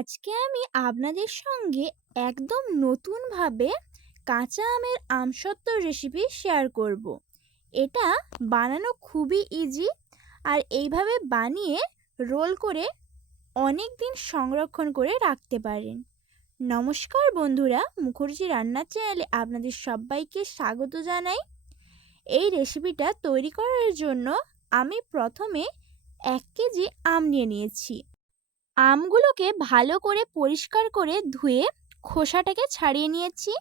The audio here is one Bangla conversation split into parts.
আজকে আমি আপনাদের সঙ্গে একদম নতুনভাবে কাঁচা আমের আমসত্ত্ব রেসিপি শেয়ার করব। এটা বানানো খুবই ইজি, আর এইভাবে বানিয়ে রোল করে অনেক দিন সংরক্ষণ করে রাখতে পারেন। নমস্কার বন্ধুরা, মুখার্জি রান্নার চ্যানেলে আপনাদের সবাইকে স্বাগত জানাই। এই রেসিপিটা তৈরি করার জন্য আমি প্রথমে 1 কেজি আম নিয়ে নিয়েছি। আমগুলোকে ভালো করে পরিষ্কার করে ধুয়ে খোসাটাকে ছাড়িয়ে নিয়েছি।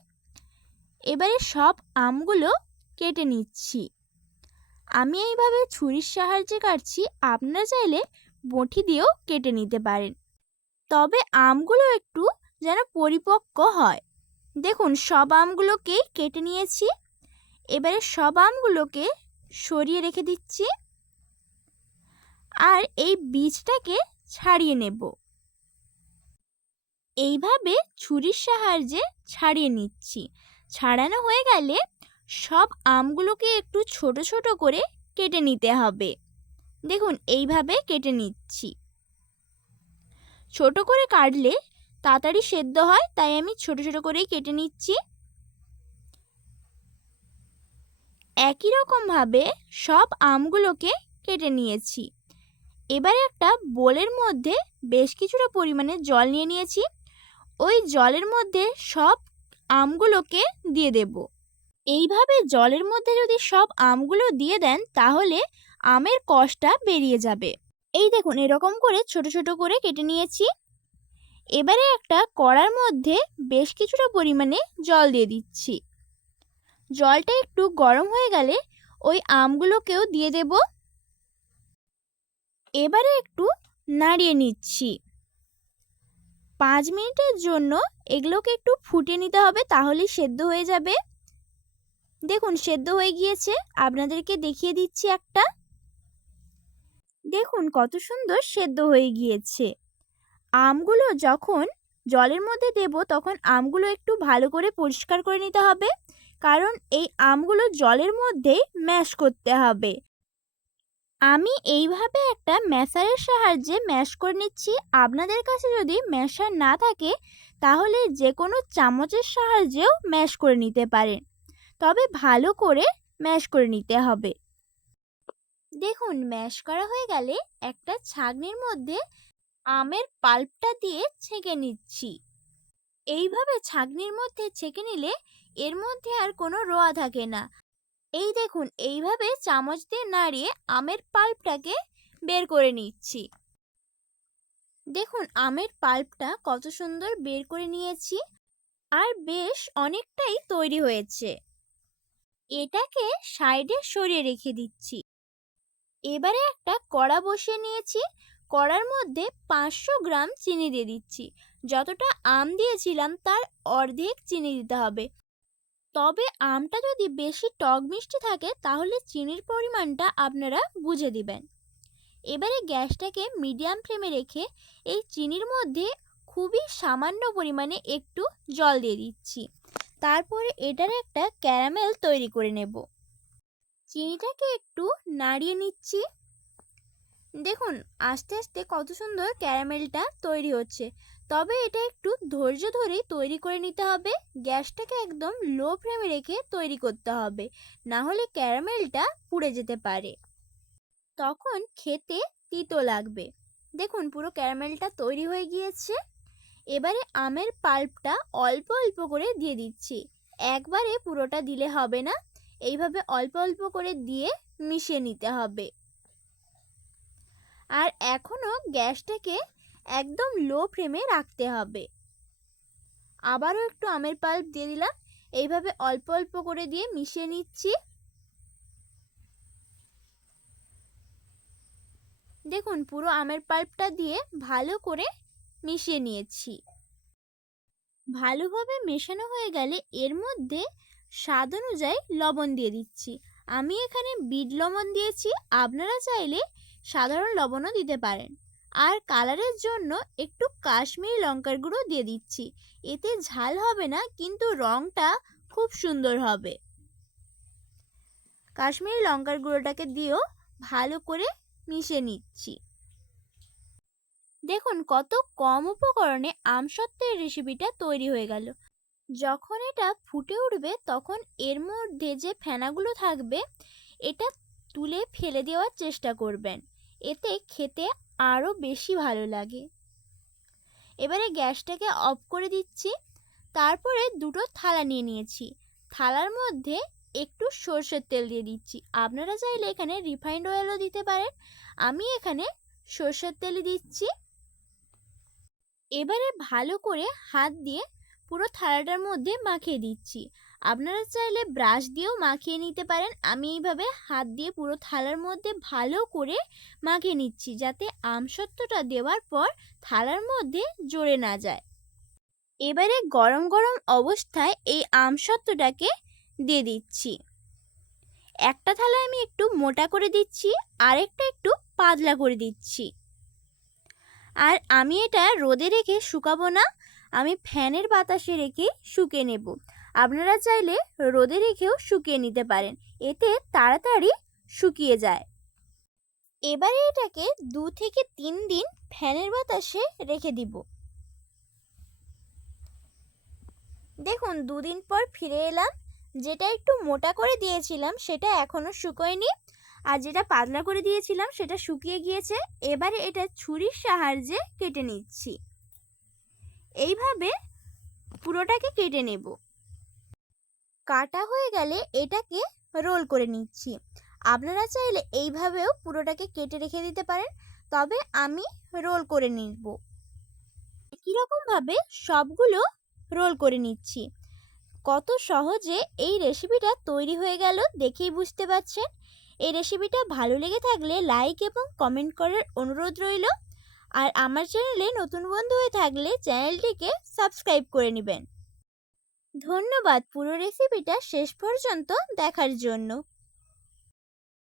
এবারে সব আমগুলো কেটে নিচ্ছি। আমি এইভাবে ছুরির সাহায্যে কাটছি, আপনারা চাইলে বঁটি দিয়েও কেটে নিতে পারেন। তবে আমগুলো একটু যেন পরিপক্ক হয়। দেখুন, সব আমগুলোকেই কেটে নিয়েছি। এবারে সব আমগুলোকে সরিয়ে রেখে দিচ্ছি, আর এই বীজটাকে ছাড়িয়ে নেব। এইভাবে ছুরির সাহায্যে ছাড়িয়ে নিচ্ছি। ছাড়ানো হয়ে গেলে সব আমগুলোকে একটু ছোট ছোট করে কেটে নিতে হবে। দেখুন, এইভাবে কেটে নিচ্ছি। ছোট করে কাটলে তাড়াতাড়ি সেদ্ধ হয়, তাই আমি ছোট ছোট করেই কেটে নিচ্ছি। একই রকমভাবে সব আমগুলোকে কেটে নিয়েছি। এবারে একটা বোলের মধ্যে বেশ কিছুটা পরিমাণে জল নিয়ে নিয়েছি। ওই জলের মধ্যে সব আমগুলোকে দিয়ে দেব। এইভাবে জলের মধ্যে যদি সব আমগুলো দিয়ে দেন, তাহলে আমের কষটা বেরিয়ে যাবে। এই দেখুন, এরকম করে ছোট ছোট করে কেটে নিয়েছি। এবারে একটা কড়ার মধ্যে বেশ কিছুটা পরিমাণে জল দিয়ে দিচ্ছি। জলটা একটু গরম হয়ে গেলে ওই আমগুলোকেও দিয়ে দেব। এবারে একটু নাড়িয়ে নিচ্ছি। 5 মিনিটের জন্য এগুলোকে একটু ফুটিয়ে নিতে হবে, তাহলেই সেদ্ধ হয়ে যাবে। দেখুন, সেদ্ধ হয়ে গিয়েছে। আপনাদেরকে দেখিয়ে দিচ্ছি একটা। দেখুন কত সুন্দর সেদ্ধ হয়ে গিয়েছে। আমগুলো যখন জলের মধ্যে দেব, তখন আমগুলো একটু ভালো করে পরিষ্কার করে নিতে হবে, কারণ এই আমগুলো জলের মধ্যেই ম্যাশ করতে হবে। আমি এইভাবে একটা ম্যাশারের সাহায্যে ম্যাশ করে নিচ্ছি। আপনাদের কাছে যদি ম্যাশার না থাকে, তাহলে যে কোনো চামচের সাহায্যেও ম্যাশ করে নিতে পারেন, তবে ভালো করে ম্যাশ করে নিতে হবে। দেখুন, ম্যাশ করা হয়ে গেলে একটা ছাঁকনির মধ্যে আমের পাল্পটা দিয়ে ছেঁকে নিচ্ছি। এইভাবে ছাঁকনির মধ্যে ছেঁকে নিলে এর মধ্যে আর কোনো রোয়া থাকে না। এই দেখুন, এইভাবে চামচ দিয়ে নাড়িয়ে আমের পাল্পটাকে বের করে নিচ্ছি। দেখুন, আমের পাল্পটা কত সুন্দর বের করে নিয়েছি, আর বেশ অনেকটাই তৈরি হয়েছে। এটাকে সাইডে সরিয়ে রেখে দিচ্ছি। এবারে একটা কড়া বসিয়ে নিয়েছি। কড়ার মধ্যে 500 গ্রাম চিনি দিয়ে দিচ্ছি। যতটা আম দিয়েছিলাম তার অর্ধেক চিনি দিতে হবে। তবে আমটা যদি বেশি টক মিষ্টি থাকে, তাহলে চিনির পরিমাণটা আপনারা বুঝে দিবেন। এবারে গ্যাসটাকে মিডিয়াম ফ্লেমে রেখে এই চিনির মধ্যে খুবই সামান্য পরিমাণে একটু জল দিয়ে দিচ্ছি। তারপরে এটার একটা ক্যারামেল তৈরি করে নেব। চিনিটাকে একটু নাড়িয়ে নিচ্ছি। দেখুন, আস্তে আস্তে কত সুন্দর ক্যারামেলটা তৈরি হচ্ছে। তবে এটা একটু ধৈর্য ধরেই তৈরি করে নিতে হবে। গ্যাসটাকে একদম লো ফ্লেমে রেখে তৈরি করতে হবে, না হলে ক্যারামেলটা পুড়ে যেতে পারে, তখন খেতে তিতো লাগবে। দেখুন, পুরো ক্যারামেলটা তৈরি হয়ে গিয়েছে। এবারে আমের পাল্পটা অল্প অল্প করে দিয়ে দিচ্ছি। একবারে পুরোটা দিলে হবে না, এইভাবে অল্প অল্প করে দিয়ে মিশিয়ে নিতে হবে। আর এখনও গ্যাসটাকে একদম লো ফ্লেমে রাখতে হবে। আবারও একটু আমের পাল্প দিয়ে দিলাম। এইভাবে অল্প অল্প করে দিয়ে মিশিয়ে নিচ্ছি। দেখুন, পুরো আমের পাল্পটা দিয়ে ভালো করে মিশিয়ে নিয়েছি। ভালোভাবে মেশানো হয়ে গেলে এর মধ্যে স্বাদ অনুযায়ী লবণ দিয়ে দিচ্ছি। আমি এখানে বিট লবণ দিয়েছি, আপনারা চাইলে সাধারণ লবণও দিতে পারেন। আর কালারের জন্য একটু কাশ্মীরি লঙ্কার গুঁড়ো দিয়ে দিচ্ছি। এতে ঝাল হবে না, কিন্তু রঙটা খুব সুন্দর হবে। কাশ্মীরি লঙ্কার গুঁড়োটাকে দিয়েও ভালো করে মিশিয়ে নিচ্ছি। দেখুন কত কম উপকরণে আমসত্ত্বের রেসিপিটা তৈরি হয়ে গেল। যখন এটা ফুটে উঠবে তখন এর মধ্যে যে ফেনাগুলো থাকবে এটা তুলে ফেলে দেওয়ার চেষ্টা করবেন, এতে খেতে আরও বেশি ভালো লাগে। এবারে গ্যাসটাকে অফ করে দিচ্ছি। তারপরে দুটো থালা নিয়ে নিয়েছি। থালার মধ্যে একটু সর্ষের তেল দিয়ে দিচ্ছি। আপনারা চাইলে এখানে রিফাইন্ড অয়েলও দিতে পারেন, আমি এখানে সর্ষের তেলই দিচ্ছি। এবারে ভালো করে হাত দিয়ে পুরো থালাটার মধ্যে মাখিয়ে দিচ্ছি। আপনারা চাইলে ব্রাশ দিয়েও মাখিয়ে নিতে পারেন। আমি এইভাবে হাত দিয়ে পুরো থালার মধ্যে ভালো করে মাখিয়ে নিচ্ছি, যাতে আমসত্ত্বটা দেওয়ার পর থালার মধ্যে জড়ে না যায়। এবারে গরম গরম অবস্থায় এই আমসত্ত্বটাকে দিয়ে দিচ্ছি। একটা থালায় আমি একটু মোটা করে দিচ্ছি, আরেকটা একটু পাতলা করে দিচ্ছি। আর আমি এটা রোদে রেখে শুকাবো না, আমি ফ্যানের বাতাসে রেখে শুকিয়ে নেব। আপনারা চাইলে রোদে রেখেও শুকিয়ে নিতে পারেন, এতে তাড়াতাড়ি শুকিয়ে যায়। এবারে এটাকে 2 থেকে 3 দিন ফ্যানের বাতাসে রেখে দিব। দেখুন 2 দিন পর ফিরে এলাম। যেটা একটু মোটা করে দিয়েছিলাম সেটা এখনও শুকোয়নি, আর যেটা পাতলা করে দিয়েছিলাম সেটা শুকিয়ে গিয়েছে। এবারে এটা ছুরির সাহায্যে কেটে নিচ্ছি। এইভাবে পুরোটাকে কেটে নেব। কাটা হয়ে গেলে এটাকে রোল করে নিচ্ছি। আপনারা চাইলে এইভাবেও পুরোটাকে কেটে রেখে দিতে পারেন, তবে আমি রোল করে নিব। একই রকমভাবে সবগুলো রোল করে নিচ্ছি। কত সহজে এই রেসিপিটা তৈরি হয়ে গেল দেখেই বুঝতে পারছেন। এই রেসিপিটা ভালো লেগে থাকলে লাইক এবং কমেন্ট করার অনুরোধ রইল। আর আমার চ্যানেলে নতুন বন্ধু হয়ে থাকলে চ্যানেলটিকে সাবস্ক্রাইব করে নেবেন। ধন্যবাদ পুরো রেসিপিটা শেষ পর্যন্ত দেখার জন্য।